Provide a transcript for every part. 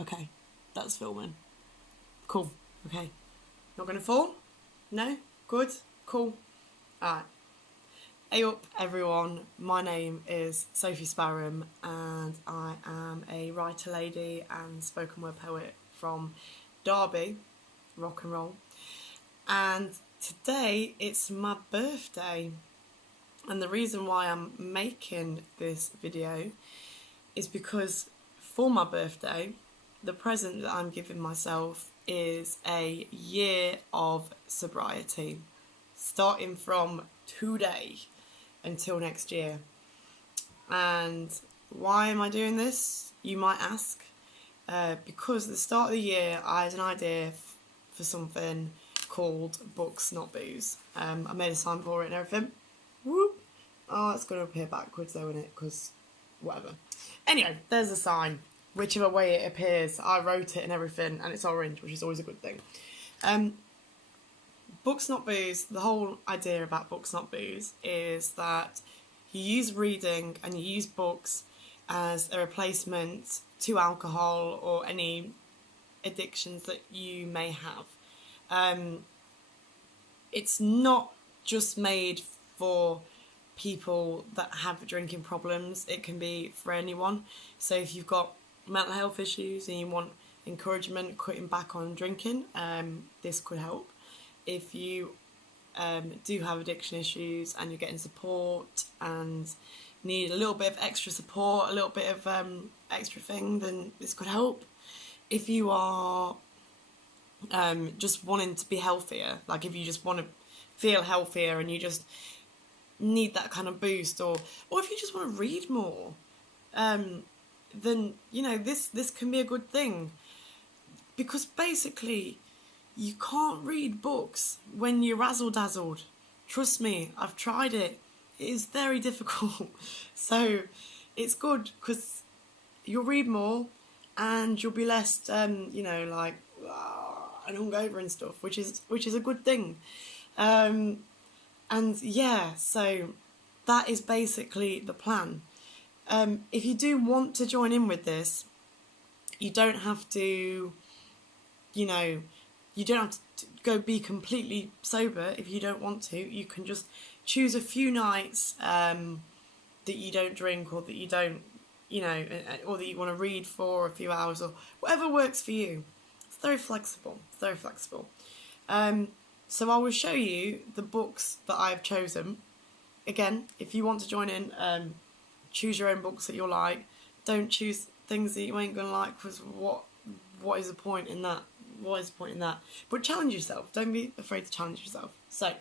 Okay, that's filming. Cool. Okay. Not going to fall? No? Good? Cool. Alright. Hey up everyone, my name is Sophie Sparham and I am a writer lady and spoken word poet from Derby, rock and roll. And today it's my birthday, and the reason why I'm making this video is because for my birthday, the present that I'm giving myself is a year of sobriety, starting from today until next year. And why am I doing this, you might ask? Because at the start of the year I had an idea for something called Books Not Booze. I made a sign for it and everything. Whoop! Oh, it's going to appear backwards though, isn't it? Because whatever. Anyway, there's a sign. Whichever way it appears, I wrote it and everything, and it's orange, which is always a good thing. Books Not Booze, the whole idea about Books Not Booze is that you use reading and you use books as a replacement to alcohol or any addictions that you may have. It's not just made for people that have drinking problems, it can be for anyone. So if you've got mental health issues and you want encouragement cutting back on drinking, this could help. If you do have addiction issues and you're getting support and need a little bit of extra support, a little bit of extra thing, then this could help. If you are just wanting to be healthier, like if you just want to feel healthier and you just need that kind of boost, or if you just want to read more, then you know this can be a good thing, because basically you can't read books when you're razzle dazzled. Trust me, I've tried it. It is very difficult. So it's good because you'll read more and you'll be less and hungover and stuff, which is a good thing. And yeah, so that is basically the plan. If you do want to join in with this, you don't have to, you don't have to go be completely sober if you don't want to. You can just choose a few nights that you don't drink, or that you don't, or that you want to read for a few hours, or whatever works for you. It's very flexible. It's very flexible. So I will show you the books that I've chosen. Again, if you want to join in, choose your own books that you'll like. Don't choose things that you ain't going to like, because what is the point in that? What is the point in that? But challenge yourself. Don't be afraid to challenge yourself. So,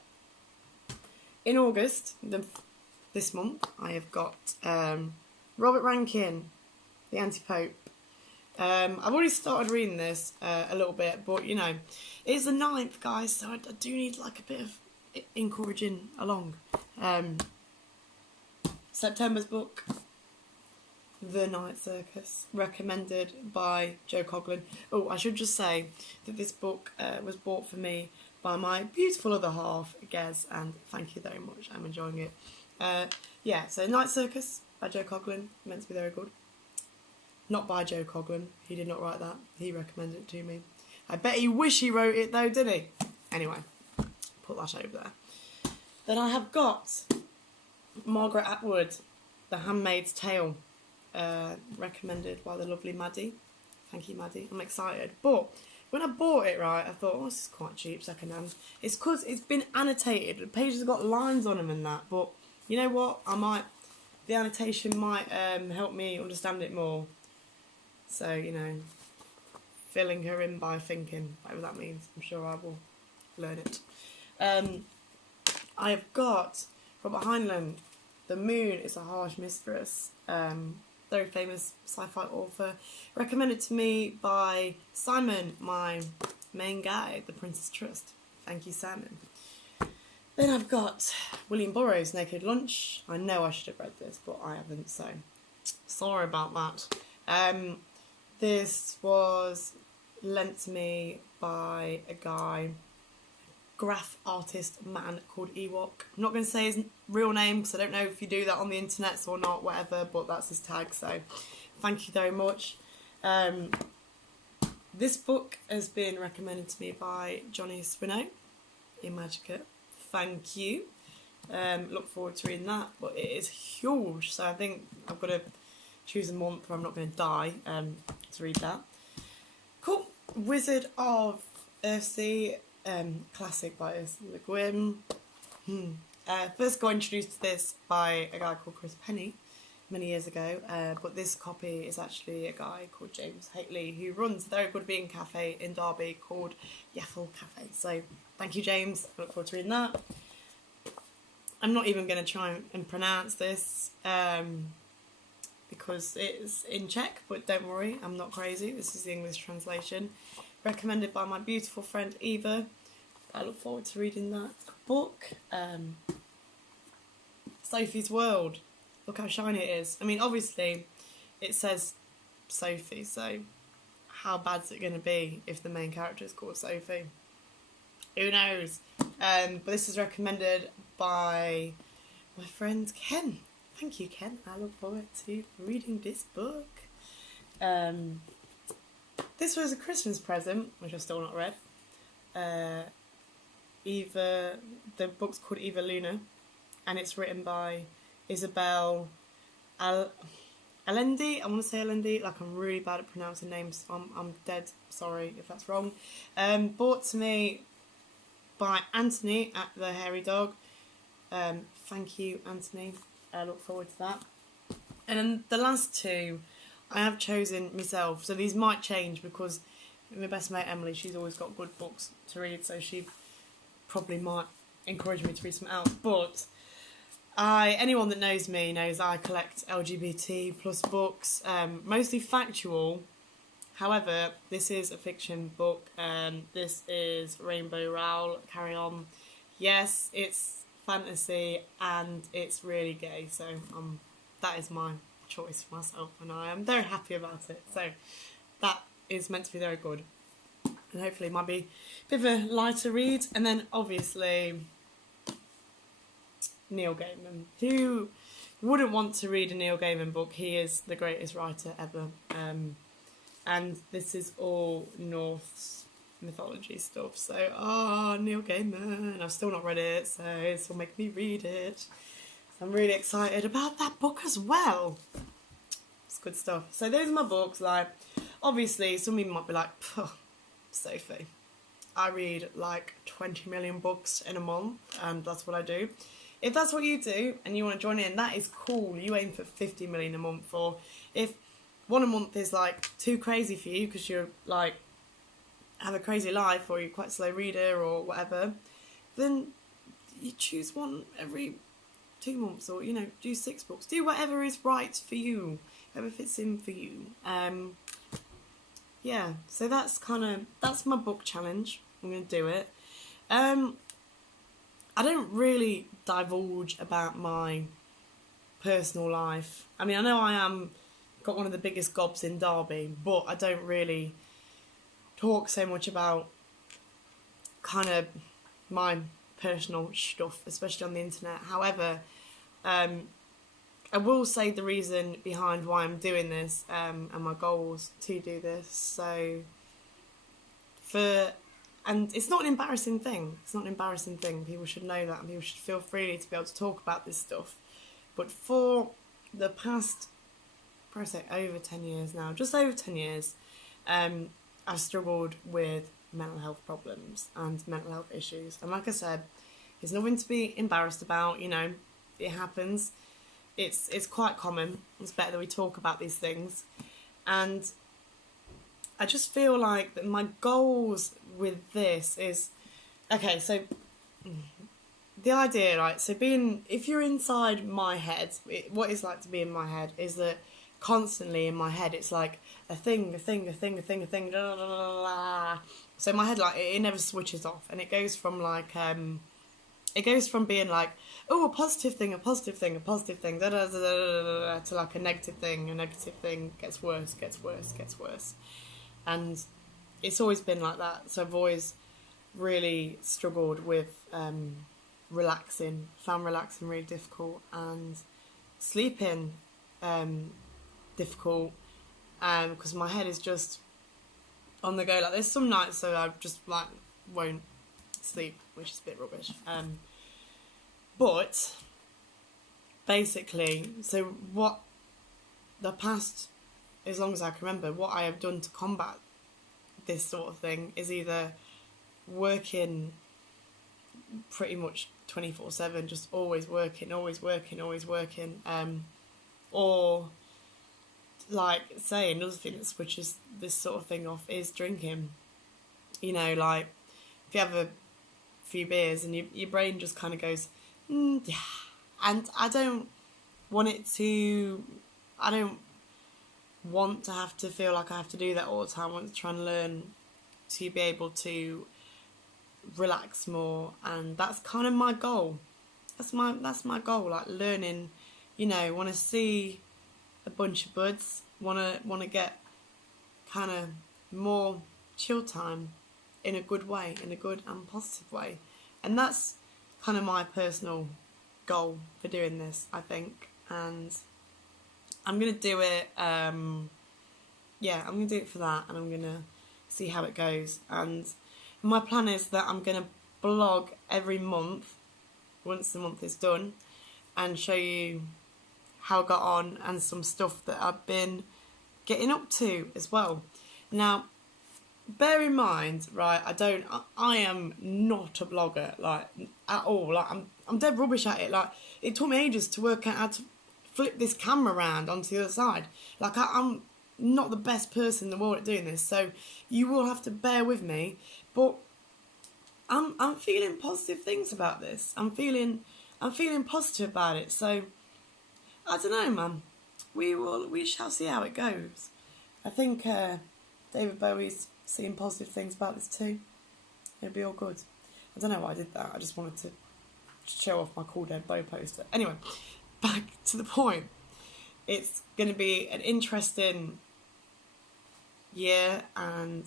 in August, this month, I have got Robert Rankin, The Anti-Pope. I've already started reading this a little bit, but it's the 9th, guys, so I do need like a bit of encouraging along. September's book, The Night Circus, recommended by Joe Coughlin. Oh, I should just say that this book was bought for me by my beautiful other half, Gez, and thank you very much. I'm enjoying it. Yeah, so Night Circus by Joe Coughlin, meant to be very good. Not by Joe Coughlin, he did not write that, he recommended it to me. I bet he wish he wrote it though, did he? Anyway, put that over there. Then I have got Margaret Atwood, The Handmaid's Tale, recommended by the lovely Maddie. Thank you, Maddie. I'm excited. But when I bought it, right, I thought, this is quite cheap, second hand. It's because it's been annotated. The pages have got lines on them and that. But you know what? The annotation might help me understand it more. So, filling her in by thinking, whatever that means. I'm sure I will learn it. I have got Robert Heinlein, The Moon is a Harsh Mistress. Very famous sci-fi author. Recommended to me by Simon, my main guy, The Princess Trust. Thank you, Simon. Then I've got William Burroughs' Naked Lunch. I know I should have read this, but I haven't, so sorry about that. This was lent to me by a guy, graph artist man called Ewok. I'm not going to say his real name because I don't know if you do that on the internet or not, whatever, but that's his tag, so thank you very much. This book has been recommended to me by Johnny Swinow in Magica. Thank you. Look forward to reading that, but it is huge, so I think I've got to choose a month where I'm not going to die to read that. Cool. Wizard of Earthsea, classic by Ursula Le Guin. First got introduced to this by a guy called Chris Penny many years ago, but this copy is actually a guy called James Haitley who runs a very good vegan cafe in Derby called Yaffle Cafe. So thank you, James. I look forward to reading that. I'm not even going to try and pronounce this because it's in Czech, but don't worry, I'm not crazy. This is the English translation. Recommended by my beautiful friend Eva. I look forward to reading that book. Sophie's World. Look how shiny it is. I mean, obviously, it says Sophie, so how bad's it going to be if the main character is called Sophie? Who knows? But this is recommended by my friend Ken. Thank you, Ken. I look forward to reading this book. This was a Christmas present, which I've still not read. The book's called Eva Luna, and it's written by Isabel Allende. I want to say Allende, like I'm really bad at pronouncing names. I'm dead sorry if that's wrong. Brought to me by Anthony at the Hairy Dog. Thank you, Anthony. I look forward to that. And then the last two I have chosen myself, so these might change because my best mate Emily, she's always got good books to read, so she probably might encourage me to read some out. But anyone that knows me knows I collect LGBT plus books, mostly factual. However, this is a fiction book. This is Rainbow Rowell, Carry On. Yes, it's fantasy and it's really gay, so that is my choice for myself and I am very happy about it. So that is meant to be very good and hopefully it might be a bit of a lighter read. And then obviously Neil Gaiman. Who wouldn't want to read a Neil Gaiman book? He is the greatest writer ever. And this is all Norse mythology stuff. So, Neil Gaiman. I've still not read it, so this will make me read it. I'm really excited about that book as well. It's good stuff. So those are my books. Like, obviously, some of you might be like, Sophie, I read like 20 million books in a month, and that's what I do. If that's what you do, and you want to join in, that is cool. You aim for 50 million a month, or if one a month is like too crazy for you because you're like have a crazy life or you're quite a slow reader or whatever, then you choose one every 2 months, or do 6 books. Do whatever is right for you, whatever fits in for you. Yeah, so that's my book challenge. I'm gonna do it. I don't really divulge about my personal life. I mean, I know I am got one of the biggest gobs in Derby, but I don't really talk so much about kind of my personal stuff, especially on the internet. However, I will say the reason behind why I'm doing this and my goals to do this. So and it's not an embarrassing thing. It's not an embarrassing thing. People should know that, and people should feel free to be able to talk about this stuff. But for the past, probably say over 10 years now, just over 10 years, I've struggled with mental health problems and mental health issues. And like I said, there's nothing to be embarrassed about. It happens. It's quite common. It's better that we talk about these things. And I just feel like that my goals with this is, okay, so the idea, right, so if you're inside my head, what it's like to be in my head is that constantly in my head it's like a thing, da, da, da, da, da. So my head, like, it never switches off, and it goes from like, being like, oh, a positive thing, da, da, da, da, da, to like a negative thing gets worse. And it's always been like that. So I've always really struggled with found relaxing really difficult, and sleeping difficult, because my head is just on the go. Like there's some nights so I just like won't sleep, which is a bit rubbish. But basically, so what the past, as long as I can remember, what I have done to combat this sort of thing is either working pretty much 24/7, just always working, or like say another thing that switches this sort of thing off is drinking. You know, like if you have a few beers and your brain just kind of goes, yeah. And I don't want to have to feel like I have to do that all the time. I want to try and learn to be able to relax more, and that's kind of my goal. That's my goal, like learning, you know, want to see a bunch of buds, want to get kind of more chill time in a good way, in a good and positive way. And that's kind of my personal goal for doing this, I think. And I'm going to do it, I'm going to do it for that, and I'm going to see how it goes. And my plan is that I'm going to blog every month, once the month is done, and show you how I got on and some stuff that I've been getting up to as well. Now, bear in mind, right, I am not a blogger, like, at all. Like, I'm dead rubbish at it. Like, it took me ages to work out how to flip this camera around onto the other side. Like, I'm not the best person in the world at doing this, so you will have to bear with me. But I'm feeling positive things about this. I'm feeling positive about it. So I don't know, man. We shall see how it goes. I think David Bowie's seeing positive things about this too. It'll be all good. I don't know why I did that. I just wanted to show off my Cool Dead Bow poster. Anyway, back to the point. It's going to be an interesting year, and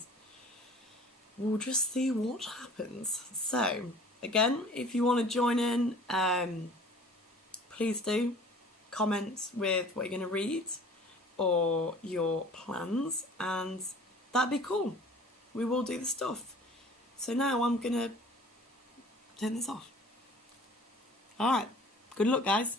we'll just see what happens. So, again, if you want to join in, please do. Comment with what you're going to read or your plans, and that'd be cool. We will do the stuff. So now I'm going to turn this off. Alright, good luck, guys.